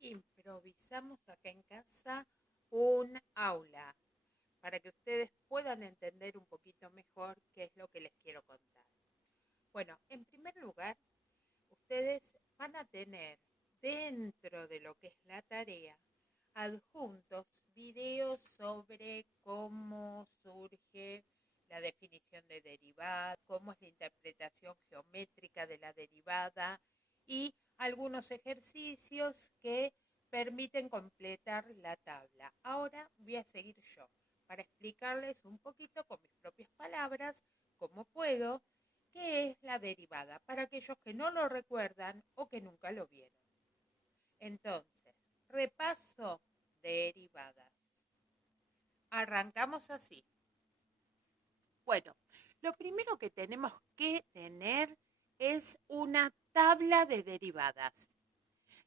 Improvisamos acá en casa un aula para que ustedes puedan entender un poquito mejor qué es lo que les quiero contar. Bueno, en primer lugar, ustedes van a tener dentro de lo que es la tarea adjuntos videos sobre cómo surge la definición de derivada, cómo es la interpretación geométrica de la derivada y algunos ejercicios que permiten completar la tabla. Ahora voy a seguir yo para explicarles un poquito con mis propias palabras cómo puedo qué es la derivada para aquellos que no lo recuerdan o que nunca lo vieron. Entonces, repaso derivadas. Arrancamos así. Bueno, lo primero que tenemos que tener es una tabla de derivadas.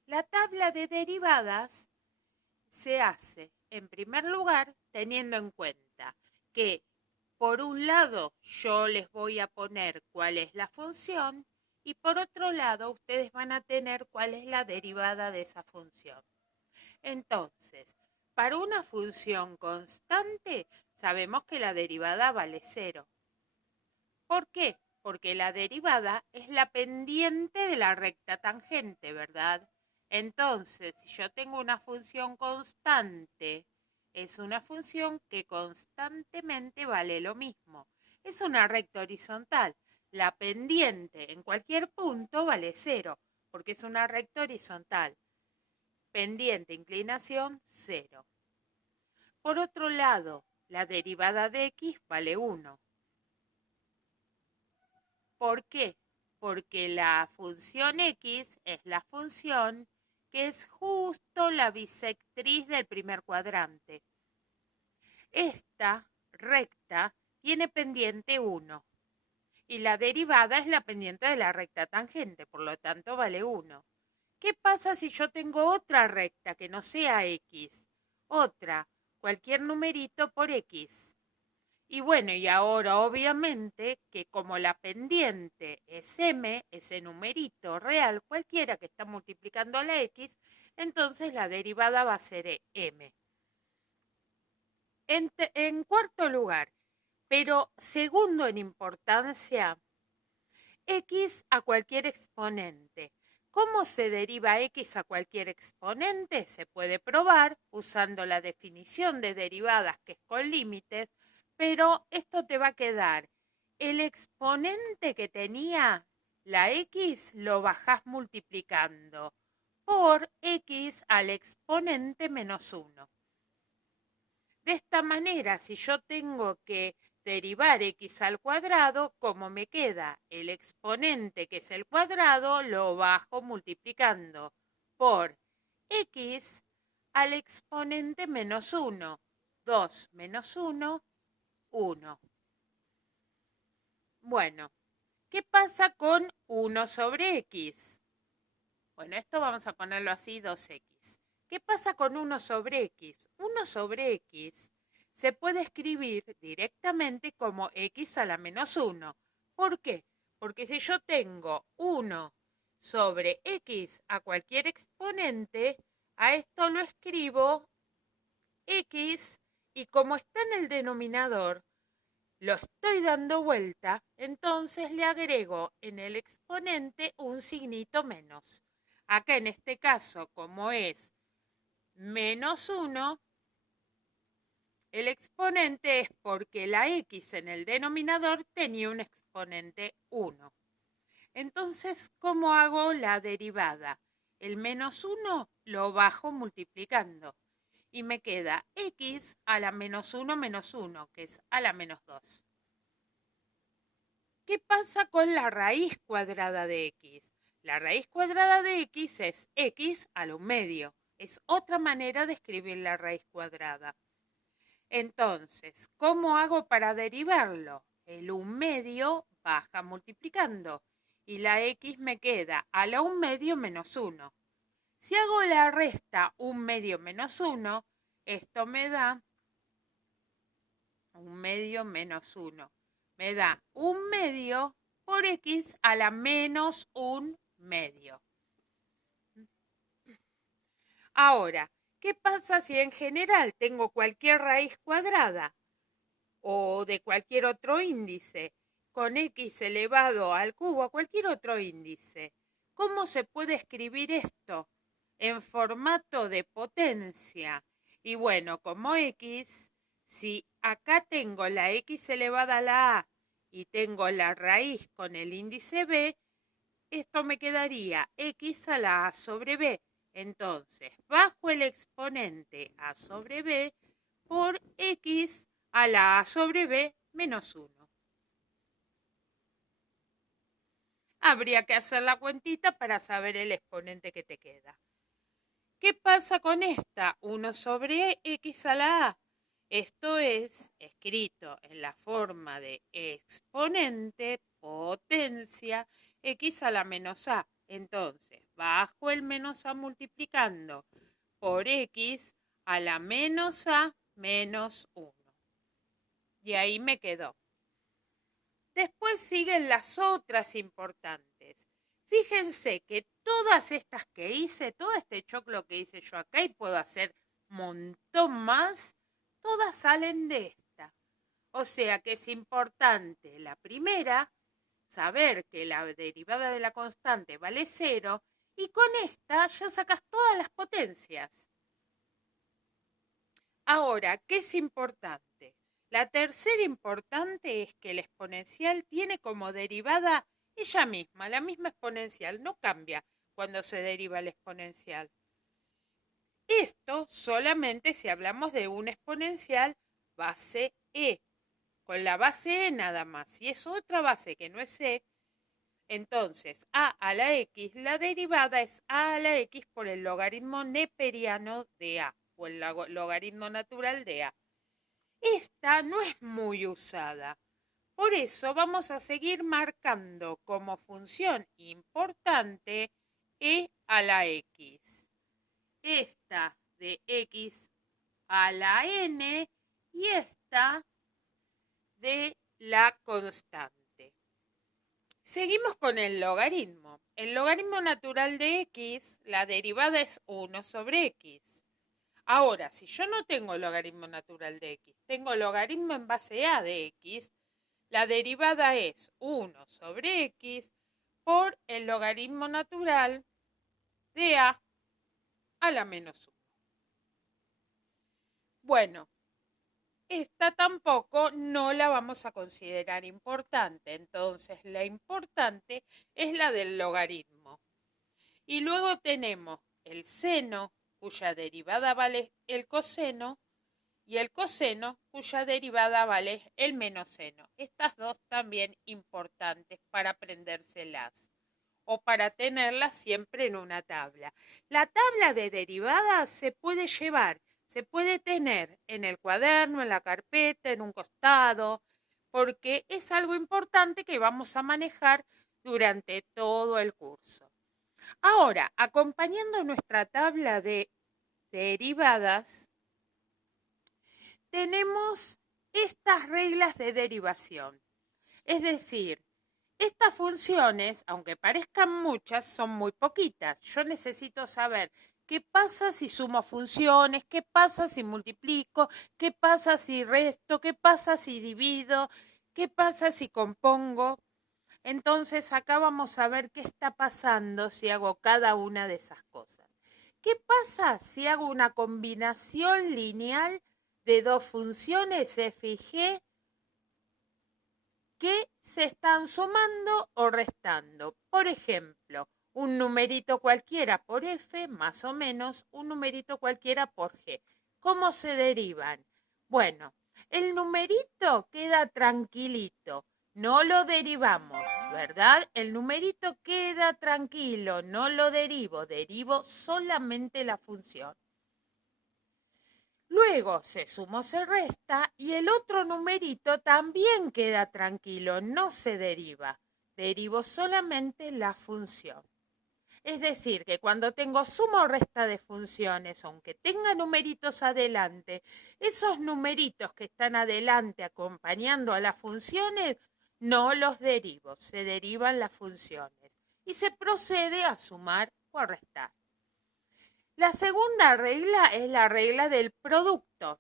La tabla de derivadas se hace, en primer lugar, teniendo en cuenta que, por un lado, yo les voy a poner cuál es la función y por otro lado, ustedes van a tener cuál es la derivada de esa función. Entonces, para una función constante, sabemos que la derivada vale 0. ¿Por qué? Porque la derivada es la pendiente de la recta tangente, ¿verdad? Entonces, si yo tengo una función constante, es una función que constantemente vale lo mismo. Es una recta horizontal. La pendiente en cualquier punto vale 0, porque es una recta horizontal. Pendiente, inclinación, 0. Por otro lado, la derivada de x vale 1. ¿Por qué? Porque la función x es la función que es justo la bisectriz del primer cuadrante. Esta recta tiene pendiente 1 y la derivada es la pendiente de la recta tangente, por lo tanto vale 1. ¿Qué pasa si yo tengo otra recta que no sea x? Otra, cualquier numerito por x. Y bueno, y ahora obviamente que como la pendiente es m, ese numerito real, cualquiera que está multiplicando a la x, entonces la derivada va a ser m. En cuarto lugar, pero segundo en importancia, x a cualquier exponente. ¿Cómo se deriva x a cualquier exponente? Se puede probar usando la definición de derivadas que es con límites, pero esto te va a quedar. El exponente que tenía la x lo bajás multiplicando por x al exponente menos 1. De esta manera, si yo tengo que derivar x al cuadrado, como me queda el exponente que es el cuadrado, lo bajo multiplicando por x al exponente menos 1. 2 menos 1, 1. Bueno, ¿qué pasa con 1 sobre x? Bueno, esto vamos a ponerlo así, 2x. ¿Qué pasa con 1 sobre x? 1 sobre x se puede escribir directamente como x a la menos 1. ¿Por qué? Porque si yo tengo 1 sobre x a cualquier exponente, a esto lo escribo x y como está en el denominador, lo estoy dando vuelta, entonces le agrego en el exponente un signito menos. Acá en este caso, como es menos 1, el exponente es porque la x en el denominador tenía un exponente 1. Entonces, ¿cómo hago la derivada? El menos 1 lo bajo multiplicando y me queda x a la menos 1 menos 1, que es a la menos 2. ¿Qué pasa con la raíz cuadrada de x? La raíz cuadrada de x es x al 1/2. Es otra manera de escribir la raíz cuadrada. Entonces, ¿cómo hago para derivarlo? El 1/2 baja multiplicando y la x me queda a la 1/2 menos 1. Si hago la resta 1/2 menos 1, esto me da 1/2 menos 1. Me da 1/2 por x a la menos 1/2. Ahora, ¿qué pasa si en general tengo cualquier raíz cuadrada o de cualquier otro índice con x elevado al cubo a cualquier otro índice? ¿Cómo se puede escribir esto en formato de potencia? Y bueno, como x, si acá tengo la x elevada a la a y tengo la raíz con el índice b, esto me quedaría x a la a sobre b. Entonces, bajo el exponente a sobre b por x a la a sobre b menos 1. Habría que hacer la cuentita para saber el exponente que te queda. ¿Qué pasa con esta? 1 sobre x a la a. Esto es escrito en la forma de exponente, potencia, x a la menos a. Entonces, bajo el menos a multiplicando por x a la menos a menos 1. Y ahí me quedó. Después siguen las otras importantes. Fíjense que todas estas que hice, todo este choclo que hice yo acá y puedo hacer un montón más, todas salen de esta. O sea que es importante la primera, saber que la derivada de la constante vale 0 y con esta ya sacas todas las potencias. Ahora, ¿qué es importante? La tercera importante es que el exponencial tiene como derivada ella misma, la misma exponencial, no cambia cuando se deriva el exponencial. Esto solamente si hablamos de un exponencial base e, con la base e nada más. Si es otra base que no es e, entonces a la x, la derivada es a la x por el logaritmo neperiano de a, o el logaritmo natural de a. Esta no es muy usada. Por eso vamos a seguir marcando como función importante e a la x. Esta de x a la n y esta de la constante. Seguimos con el logaritmo. El logaritmo natural de x, la derivada es 1 sobre x. Ahora, si yo no tengo logaritmo natural de x, tengo logaritmo en base a de x, la derivada es 1 sobre x por el logaritmo natural de a la menos 1. Bueno, esta tampoco no la vamos a considerar importante, entonces la importante es la del logaritmo. Y luego tenemos el seno, cuya derivada vale el coseno, y el coseno, cuya derivada vale el menos seno. Estas dos también importantes para aprendérselas o para tenerlas siempre en una tabla. La tabla de derivadas se puede llevar, se puede tener en el cuaderno, en la carpeta, en un costado, porque es algo importante que vamos a manejar durante todo el curso. Ahora, acompañando nuestra tabla de derivadas, tenemos estas reglas de derivación. Es decir, estas funciones, aunque parezcan muchas, son muy poquitas. Yo necesito saber qué pasa si sumo funciones, qué pasa si multiplico, qué pasa si resto, qué pasa si divido, qué pasa si compongo. Entonces acá vamos a ver qué está pasando si hago cada una de esas cosas. ¿Qué pasa si hago una combinación lineal de dos funciones f y g que se están sumando o restando? Por ejemplo, un numerito cualquiera por f más o menos un numerito cualquiera por g. ¿Cómo se derivan? Bueno, el numerito queda tranquilito. No lo derivamos, ¿verdad? El numerito queda tranquilo, no lo derivo, derivo solamente la función. Luego se suma o se resta y el otro numerito también queda tranquilo, no se deriva, derivo solamente la función. Es decir, que cuando tengo suma o resta de funciones, aunque tenga numeritos adelante, esos numeritos que están adelante acompañando a las funciones, no los derivo, se derivan las funciones y se procede a sumar o a restar. La segunda regla es la regla del producto.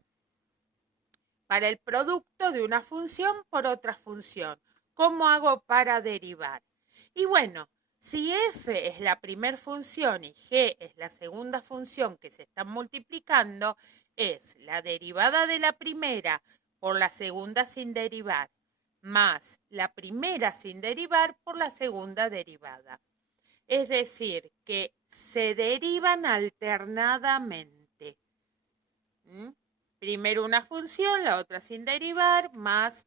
Para el producto de una función por otra función. ¿Cómo hago para derivar? Y bueno, si f es la primera función y g es la segunda función que se están multiplicando, es la derivada de la primera por la segunda sin derivar, más la primera sin derivar por la segunda derivada. Es decir, que se derivan alternadamente. Primero una función, la otra sin derivar, más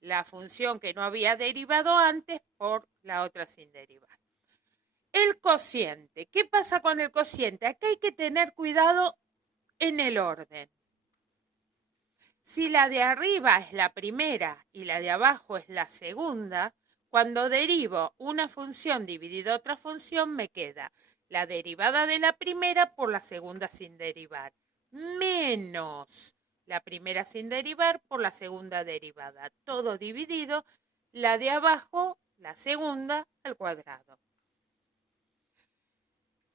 la función que no había derivado antes por la otra sin derivar. El cociente. ¿Qué pasa con el cociente? Aquí hay que tener cuidado en el orden. Si la de arriba es la primera y la de abajo es la segunda, cuando derivo una función dividida otra función me queda la derivada de la primera por la segunda sin derivar, menos la primera sin derivar por la segunda derivada. Todo dividido, la de abajo, la segunda, al cuadrado.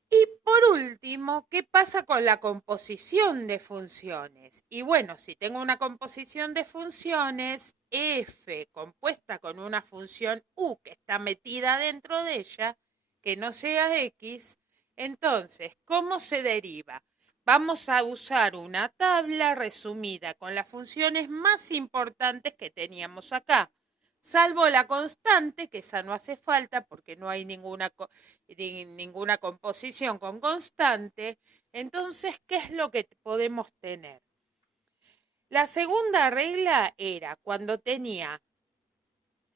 Y por último, ¿qué pasa con la composición de funciones? Y bueno, si tengo una composición de funciones, f compuesta con una función u que está metida dentro de ella, que no sea x, entonces, ¿cómo se deriva? Vamos a usar una tabla resumida con las funciones más importantes que teníamos acá, salvo la constante, que esa no hace falta porque no hay ninguna composición con constante. Entonces, ¿qué es lo que podemos tener? La segunda regla era cuando tenía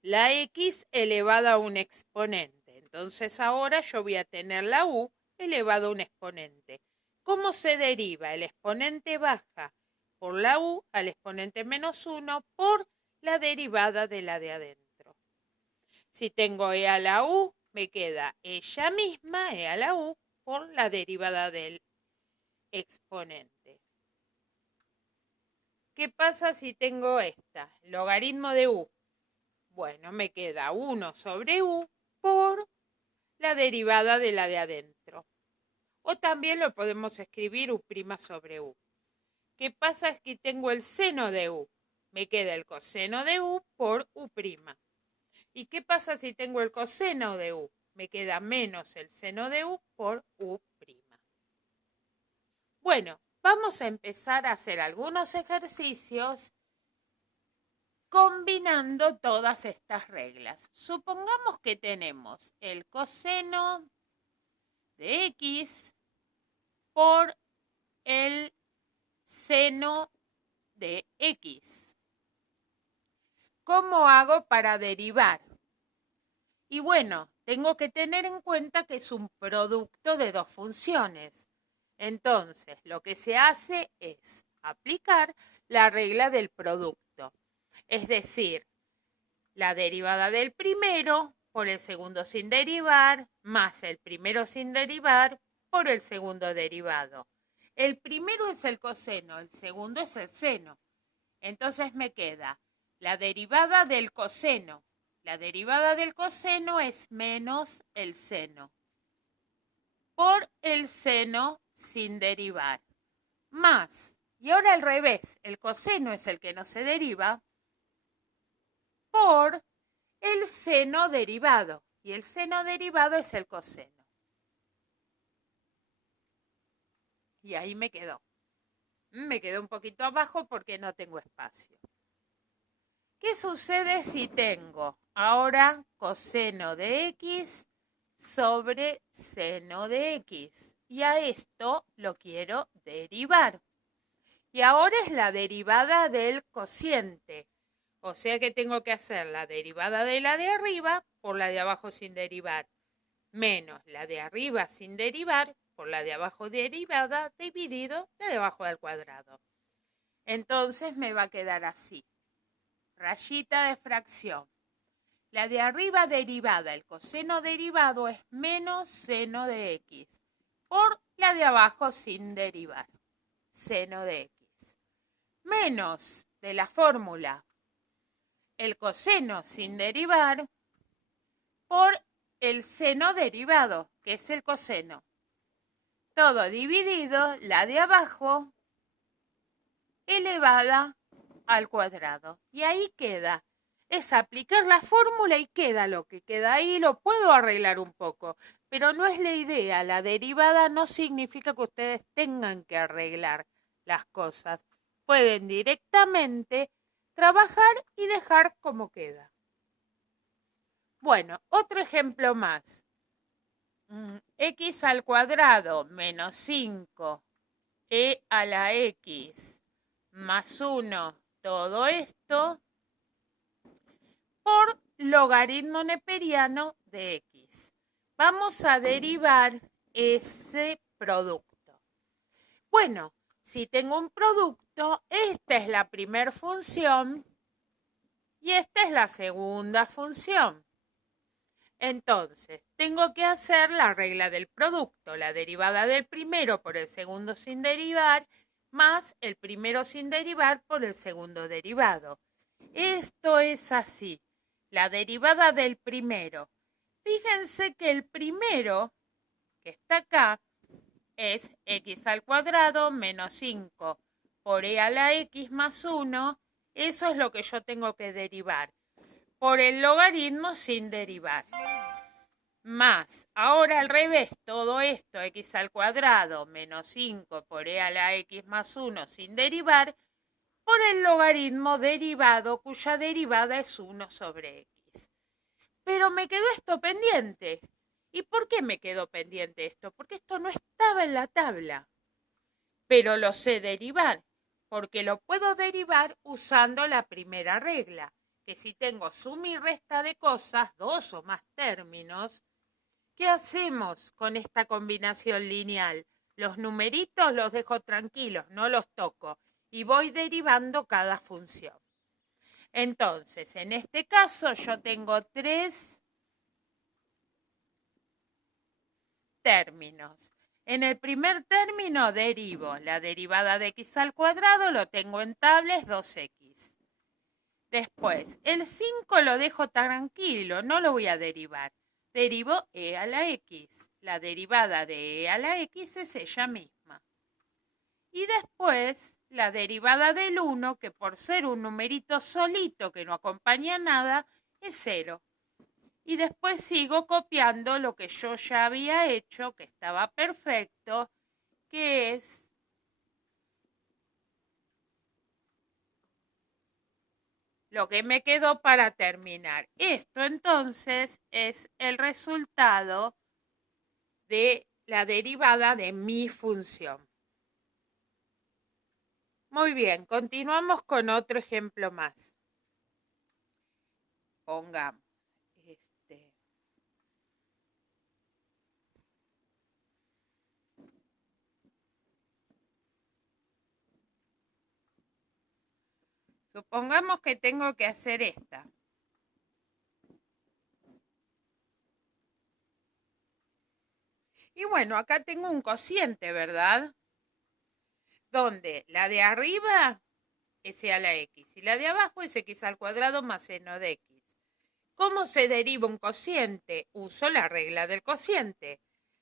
la x elevada a un exponente. Entonces ahora yo voy a tener la u elevada a un exponente. ¿Cómo se deriva? El exponente baja por la u al exponente menos 1 por la derivada de la de adentro. Si tengo e a la u, me queda ella misma, e a la u, por la derivada del exponente. ¿Qué pasa si tengo esta? Logaritmo de u. Bueno, me queda 1 sobre u por la derivada de la de adentro. O también lo podemos escribir u' sobre u. ¿Qué pasa? Es que tengo el seno de u. Me queda el coseno de u por u'. ¿Y qué pasa si tengo el coseno de u? Me queda menos el seno de u por u'. Bueno, vamos a empezar a hacer algunos ejercicios combinando todas estas reglas. Supongamos que tenemos el coseno de x por el seno de x. ¿Cómo hago para derivar? Y bueno, tengo que tener en cuenta que es un producto de dos funciones. Entonces, lo que se hace es aplicar la regla del producto. Es decir, la derivada del primero por el segundo sin derivar, más el primero sin derivar por el segundo derivado. El primero es el coseno, el segundo es el seno. Entonces me queda la derivada del coseno. La derivada del coseno es menos el seno por el seno sin derivar, más, y ahora al revés, el coseno es el que no se deriva, por el seno derivado, y el seno derivado es el coseno. Y ahí me quedó. Me quedó un poquito abajo porque no tengo espacio. ¿Qué sucede si tengo ahora coseno de x sobre seno de x? Y a esto lo quiero derivar. Y ahora es la derivada del cociente. O sea que tengo que hacer la derivada de la de arriba por la de abajo sin derivar, menos la de arriba sin derivar por la de abajo derivada dividido la de abajo al cuadrado. Entonces me va a quedar así. Rayita de fracción. La de arriba derivada, el coseno derivado es menos seno de x por la de abajo sin derivar, seno de x. Menos de la fórmula, el coseno sin derivar por el seno derivado, que es el coseno. todo dividido, la de abajo elevada al cuadrado. Y ahí queda. Es aplicar la fórmula y queda lo que queda ahí. Lo puedo arreglar un poco, pero no es la idea. La derivada no significa que ustedes tengan que arreglar las cosas. Pueden directamente trabajar y dejar como queda. Bueno, otro ejemplo más. X al cuadrado menos 5 a la X más 1, todo esto por logaritmo neperiano de X. Vamos a derivar ese producto. Bueno, si tengo un producto, esta es la primera función y esta es la segunda función. Entonces, tengo que hacer la regla del producto, la derivada del primero por el segundo sin derivar, más el primero sin derivar por el segundo derivado. Esto es así, la derivada del primero. Fíjense que el primero, que está acá, es x al cuadrado menos 5 por e a la x más 1. Eso es lo que yo tengo que derivar por el logaritmo sin derivar. Más, ahora al revés, todo esto, x al cuadrado menos 5 por e a la x más 1 sin derivar, por el logaritmo derivado cuya derivada es 1 sobre x. Pero me quedó esto pendiente. ¿Y por qué me quedó pendiente esto? Porque esto no estaba en la tabla. Pero lo sé derivar, porque lo puedo derivar usando la primera regla, que si tengo suma y resta de cosas, dos o más términos, ¿qué hacemos con esta combinación lineal? Los numeritos los dejo tranquilos, no los toco, y voy derivando cada función. Entonces, en este caso yo tengo 3 términos. En el primer término derivo la derivada de x al cuadrado, lo tengo en tabla, es 2x. Después, el 5 lo dejo tranquilo, no lo voy a derivar. Derivo e a la x. La derivada de e a la x es ella misma. Y después, la derivada del 1, que por ser un numerito solito que no acompaña nada, es 0. Y después sigo copiando lo que yo ya había hecho, que estaba perfecto, que es lo que me quedó para terminar. Esto entonces es el resultado de la derivada de mi función. Muy bien, continuamos con otro ejemplo más. Pongamos supongamos que tengo que hacer esta. Y bueno, acá tengo un cociente, ¿verdad? Donde la de arriba es e a la x y la de abajo es x al cuadrado más seno de x. ¿Cómo se deriva un cociente? Uso la regla del cociente.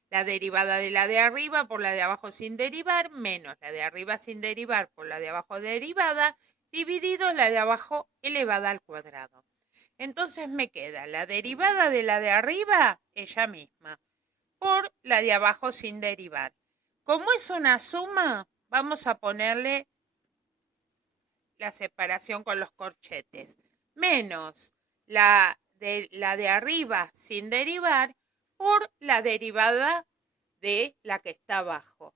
La derivada de la de arriba por la de abajo sin derivar, menos la de arriba sin derivar por la de abajo derivada, dividido la de abajo elevada al cuadrado. Entonces me queda la derivada de la de arriba, ella misma, por la de abajo sin derivar. Como es una suma, vamos a ponerle la separación con los corchetes, menos la de arriba sin derivar por la derivada de la que está abajo.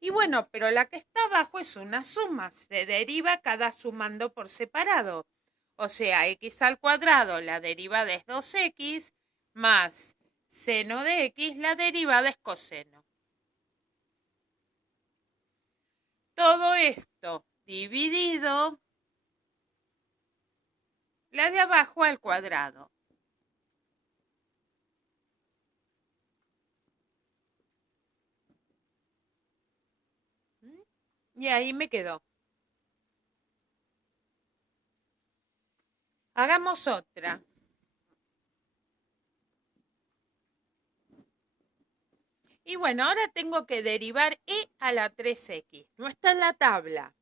Y bueno, pero la que está abajo es una suma, se deriva cada sumando por separado. O sea, x al cuadrado, la derivada es 2x, más seno de x, la derivada es coseno. Todo esto dividido la de abajo al cuadrado. Y ahí me quedó. Hagamos otra. Y bueno, ahora tengo que derivar e a la 3x. No está en la tabla.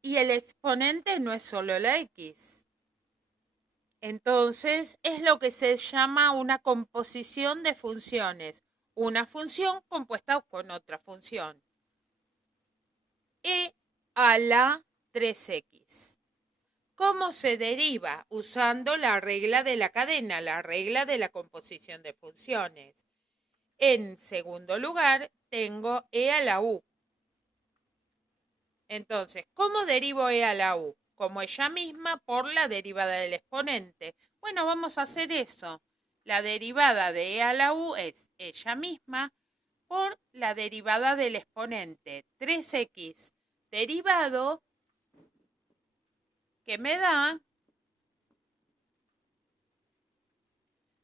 Y el exponente no es solo la x. Entonces, es lo que se llama una composición de funciones. Una función compuesta con otra función. E a la 3x. ¿Cómo se deriva? Usando la regla de la cadena, la regla de la composición de funciones. En segundo lugar, tengo e a la u. Entonces, ¿cómo derivo e a la u? Como ella misma por la derivada del exponente. Bueno, vamos a hacer eso. La derivada de e a la u es ella misma por la derivada del exponente. 3x derivado que me da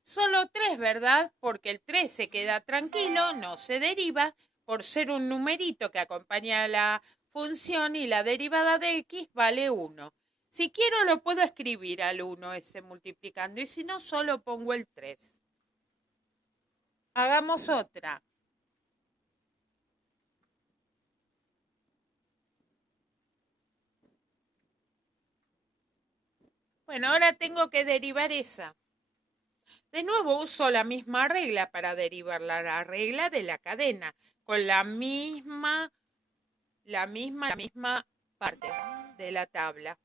solo 3, ¿verdad? Porque el 3 se queda tranquilo, no se deriva, por ser un numerito que acompaña a la función y la derivada de x vale 1. Si quiero lo puedo escribir al 1 ese multiplicando y si no solo pongo el 3. Hagamos otra. Bueno, ahora tengo que derivar esa. De nuevo uso la misma regla para derivarla, la regla de la cadena, con la misma parte de la tabla.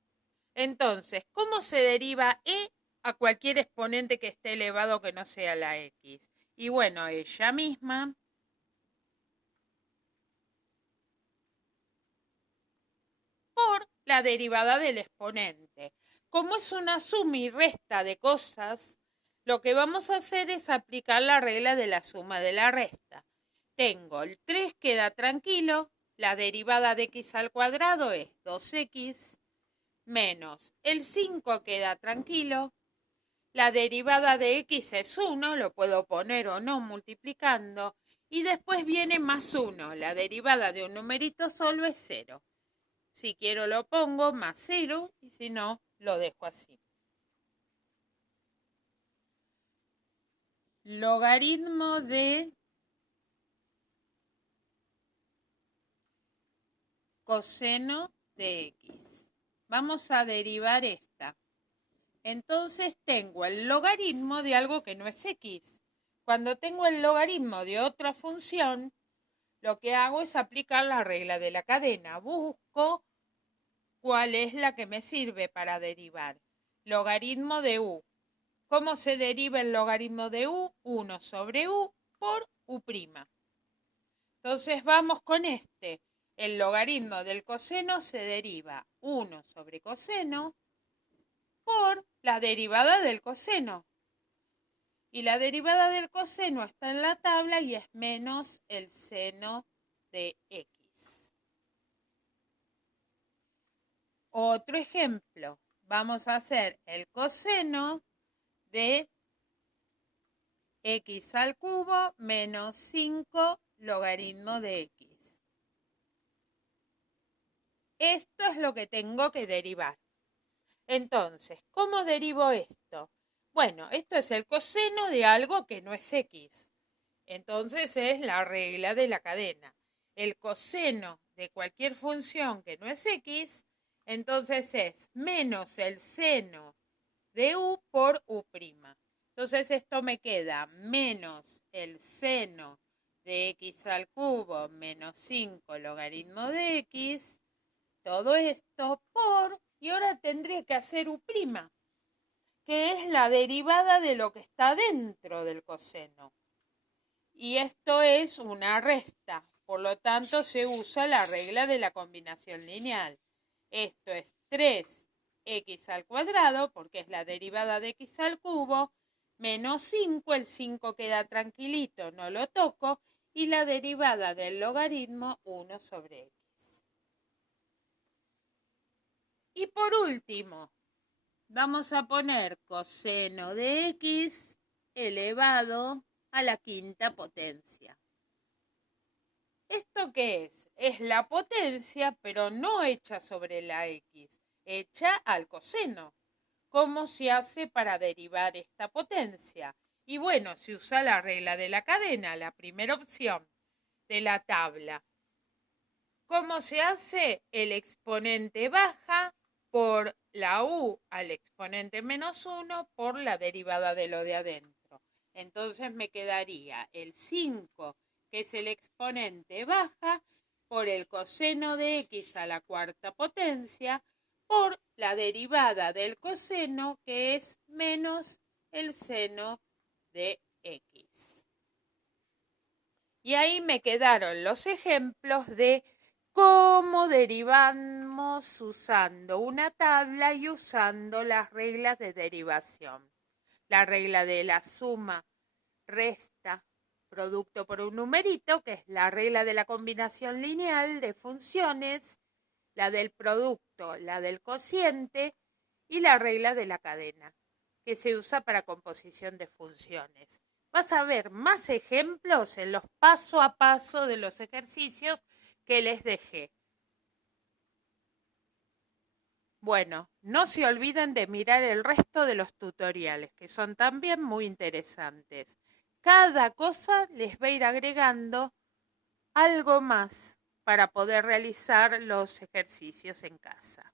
Entonces, ¿cómo se deriva e a cualquier exponente que esté elevado que no sea la x? Y bueno, ella misma por la derivada del exponente. Como es una suma y resta de cosas, lo que vamos a hacer es aplicar la regla de la suma de la resta. Tengo el 3 queda tranquilo, la derivada de x al cuadrado es 2x, menos el 5 queda tranquilo, la derivada de x es 1, lo puedo poner o no multiplicando, y después viene más 1, la derivada de un numerito solo es 0. Si quiero lo pongo más 0 y si no, lo dejo así. Logaritmo de coseno de x. Vamos a derivar esta. Entonces tengo el logaritmo de algo que no es x. Cuando tengo el logaritmo de otra función, lo que hago es aplicar la regla de la cadena. Busco cuál es la que me sirve para derivar. Logaritmo de u. ¿Cómo se deriva el logaritmo de u? 1 sobre u por u'. Entonces vamos con este. El logaritmo del coseno se deriva 1 sobre coseno por la derivada del coseno. Y la derivada del coseno está en la tabla y es menos el seno de x. Otro ejemplo. Vamos a hacer el coseno de x al cubo menos 5 logaritmo de x. Esto es lo que tengo que derivar. Entonces, ¿cómo derivo esto? Bueno, esto es el coseno de algo que no es x. Entonces es la regla de la cadena. El coseno de cualquier función que no es x, entonces es menos el seno de u por u'. Entonces esto me queda menos el seno de x al cubo menos 5 logaritmo de x, todo esto por, y ahora tendré que hacer u', que es la derivada de lo que está dentro del coseno. Y esto es una resta, por lo tanto se usa la regla de la combinación lineal. Esto es 3x al cuadrado, porque es la derivada de x al cubo, menos 5, el 5 queda tranquilito, no lo toco, y la derivada del logaritmo 1 sobre x. Y por último, vamos a poner coseno de x elevado a la quinta potencia. ¿Esto qué es? Es la potencia, pero no hecha sobre la x, hecha al coseno. ¿Cómo se hace para derivar esta potencia? Y bueno, se usa la regla de la cadena, la primera opción de la tabla. ¿Cómo se hace? El exponente baja por la u al exponente menos 1 por la derivada de lo de adentro. Entonces me quedaría el 5, que es el exponente baja, por el coseno de x a la cuarta potencia, por la derivada del coseno, que es menos el seno de x. Y ahí me quedaron los ejemplos de cómo derivamos usando una tabla y usando las reglas de derivación. La regla de la suma, resta, producto por un numerito, que es la regla de la combinación lineal de funciones, la del producto, la del cociente y la regla de la cadena, que se usa para composición de funciones. Vas a ver más ejemplos en los paso a paso de los ejercicios que les dejé. Bueno, no se olviden de mirar el resto de los tutoriales, que son también muy interesantes. Cada cosa les va a ir agregando algo más para poder realizar los ejercicios en casa.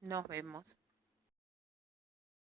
Nos vemos.